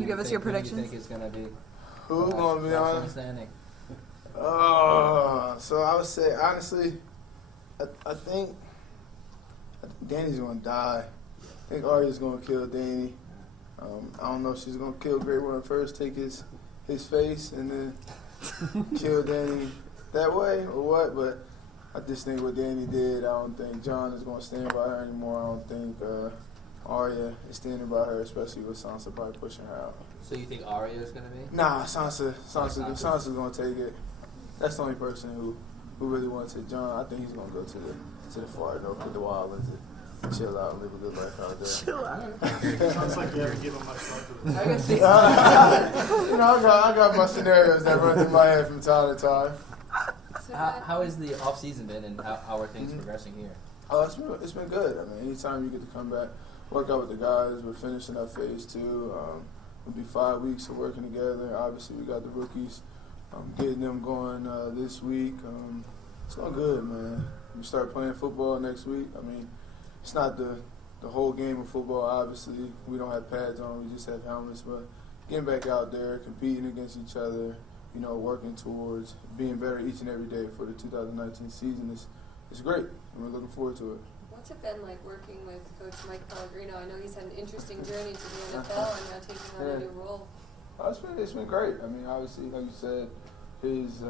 you give us your predictions? Who do you think is going to be? Who's going to be on it? Standing. So I would say, honestly, I think Danny's going to die. I think Arya's going to kill Danny. I don't know if she's going to kill Great One first, take his face, and then kill Danny that way or what, but I just think what Danny did, I don't think John is going to stand by her anymore. I don't think Arya is standing by her, especially with Sansa probably pushing her out. So you think Arya is going to be? Nah, Sansa's going to take it. That's the only person who really wants it. John, I think he's going to go to the far north with the wildlands and chill out and live a good life out there. Chill out. Sounds like you haven't given much thought to You know, I got my scenarios that run through my head from time to time. So how has the off-season been, and how are things progressing here? Oh, it's been good. I mean, anytime you get to come back, work out with the guys, we're finishing up phase 2. It'll be 5 weeks of working together. Obviously, we got the rookies, getting them going this week. It's going good, man. We start playing football next week. I mean, it's not the whole game of football, obviously. We don't have pads on. We just have helmets. But getting back out there, competing against each other, you know, working towards being better each and every day for the 2019 season is great, and we're looking forward to it. What's it been like working with Coach Mike Pellegrino? I know he's had an interesting journey to the NFL and now taking on a new role. It's been great. I mean, obviously, like you said, his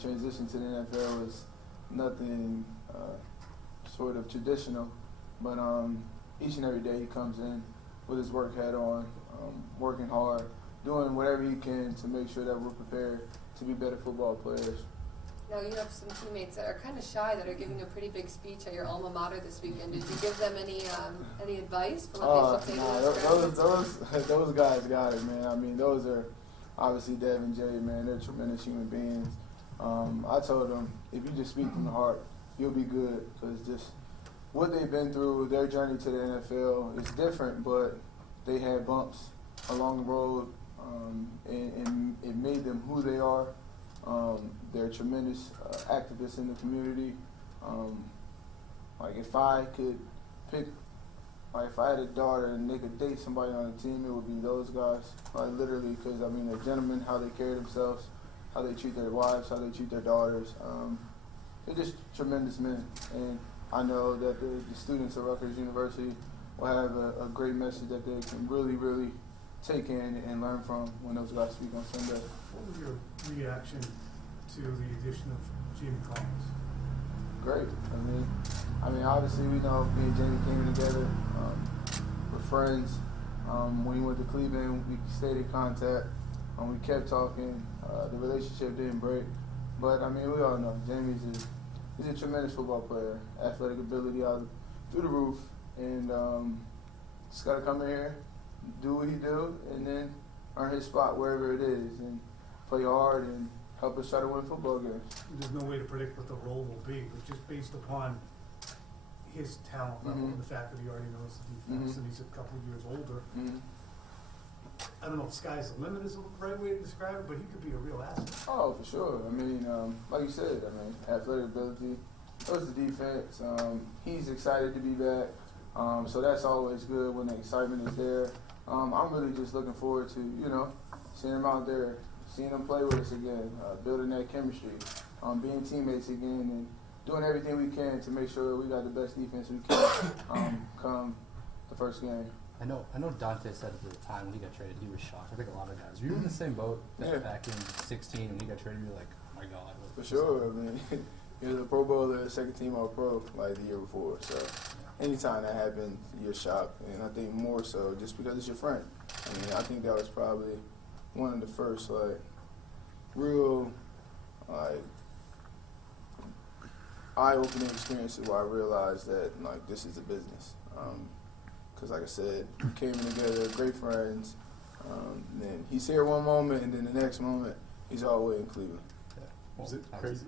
transition to the NFL was nothing sort of traditional, but each and every day he comes in with his work hat on, working hard, doing whatever he can to make sure that we're prepared to be better football players. Now you have some teammates that are kind of shy that are giving a pretty big speech at your alma mater this weekend. Did you give them any advice for what they should say to those guys got it, man. I mean, those are obviously Dev and Jay, man. They're tremendous human beings. I told them, if you just speak from the heart, you'll be good, because just what they've been through, their journey to the NFL is different, but they had bumps along the road, and it made them who they are. They're tremendous activists in the community. Like if I could pick, like if I had a daughter and they could date somebody on the team, it would be those guys. Like literally, because I mean they're gentlemen, how they carry themselves, how they treat their wives, how they treat their daughters. They're just tremendous men, and I know that the students at Rutgers University will have a great message that they can really, really take in and learn from when those guys speak on Sunday. What was your reaction to the addition of Jamie Collins? Great. I mean, obviously we know me and Jamie came together. We're friends. When he went to Cleveland, we stayed in contact. We kept talking. The relationship didn't break. But I mean, we all know Jamie's he's a tremendous football player. Athletic ability out through the roof, and just got to come in here, do what he do, and then earn his spot wherever it is, and play hard and help us try to win football games. There's no way to predict what the role will be, but just based upon his talent level and the fact that he already knows the defense and he's a couple of years older, I don't know if sky's the limit is the right way to describe it, but he could be a real asset. Oh, for sure. I mean, like you said, athletic ability, knows the defense. He's excited to be back, so that's always good when the excitement is there. I'm really just looking forward to, seeing him out there, seeing him play with us again, building that chemistry, being teammates again, and doing everything we can to make sure that we got the best defense we can come the first game. I know Dante said at the time when he got traded, he was shocked. I think a lot of guys. Were you in the same boat back in 2016 when he got traded? You were like, oh my God. For sure. I mean, he was a Pro Bowler, second team All-Pro like the year before. So anytime that happens, you're shocked. And I think more so just because it's your friend. I mean, I think that was probably one of the first, real, eye-opening experiences where I realized that, this is a business. Because, like I said, we came in together, great friends. And then he's here one moment, and then the next moment, he's all the way in Cleveland. Yeah. Was it crazy?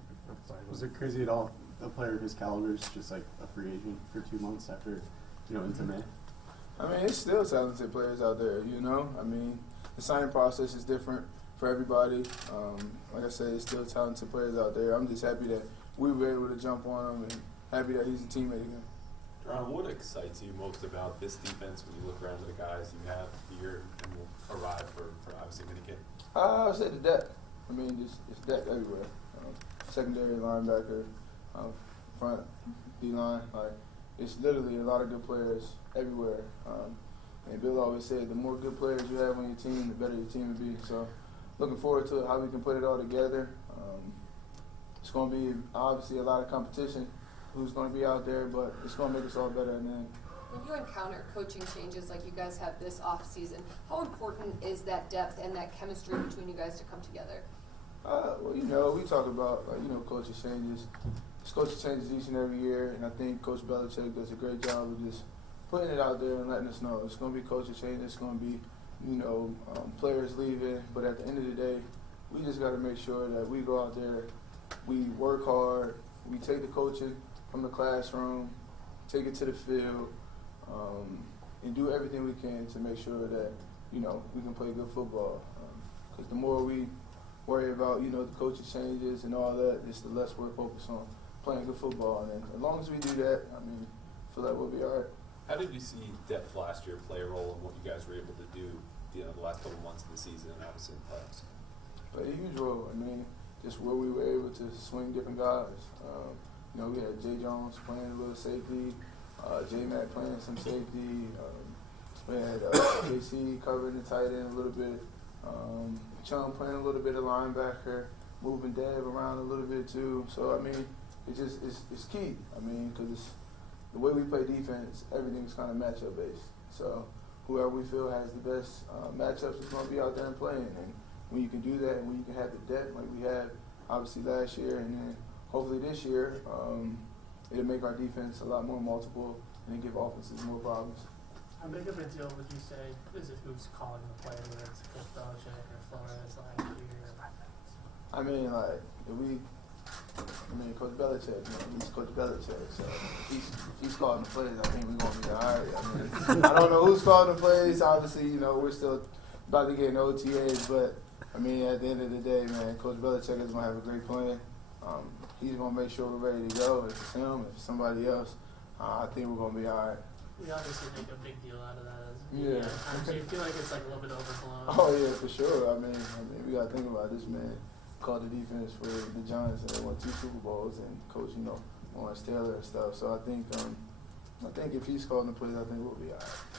Was it crazy at all? A player of his caliber is just like a free agent for 2 months after, into May. I mean, it's still talented players out there. I mean, the signing process is different for everybody. Like I said, it's still talented players out there. I'm just happy that we were able to jump on him and happy that he's a teammate again. Duron, what excites you most about this defense when you look around at the guys you have here and will arrive for obviously minicamp? I would say the depth. I mean, it's depth everywhere. Secondary, linebacker, front, D-line. Like, it's literally a lot of good players everywhere. And Bill always said, the more good players you have on your team, the better your team will be. So, looking forward to how we can put it all together. It's going to be obviously a lot of competition. Who's going to be out there, but it's going to make us all better. And then, when you encounter coaching changes like you guys have this off season, how important is that depth and that chemistry between you guys to come together? well, we talk about coaching changes. This coaching changes each and every year, and I think Coach Belichick does a great job of just putting it out there and letting us know it's going to be coaching changes. It's going to be players leaving, but at the end of the day, we just got to make sure that we go out there, we work hard, we take the coaching from the classroom, take it to the field, and do everything we can to make sure that, we can play good football. Because the more we worry about, the coaching changes and all that, it's the less we're focused on playing good football. And as long as we do that, I feel like we'll be all right. How did you see depth last year play a role in what you guys were able to do, the last couple months of the season and obviously in the playoffs? Played a huge role. Just where we were able to swing different guys. We had Jay Jones playing a little safety, J Mac playing some safety. We had KC covering the tight end a little bit. Chung playing a little bit of linebacker, moving Dev around a little bit too. So it's key. Because the way we play defense, everything's kind of matchup based. So whoever we feel has the best matchups is going to be out there and playing. And when you can do that, and when you can have the depth like we had obviously last year, and then hopefully this year, it'll make our defense a lot more multiple and give offenses more problems. How big of a deal would you say is it who's calling the play, whether it's Coach Belichick or Flores last year? Coach Belichick, he's Coach Belichick. So if he's calling the plays, I think we're going to be all right. I don't know who's calling the plays. Obviously, we're still about to get in OTAs, but at the end of the day, man, Coach Belichick is going to have a great plan. He's going to make sure we're ready to go. If it's him, if it's somebody else, I think we're going to be all right. We obviously make a big deal out of that as Yeah. Do you feel like it's like a little bit overblown? Oh yeah, for sure. We got to think about this man called the defense for the Giants, and they won 2 Super Bowls, and coach, Lawrence Taylor and stuff. So I think if he's calling the plays, I think we'll be all right.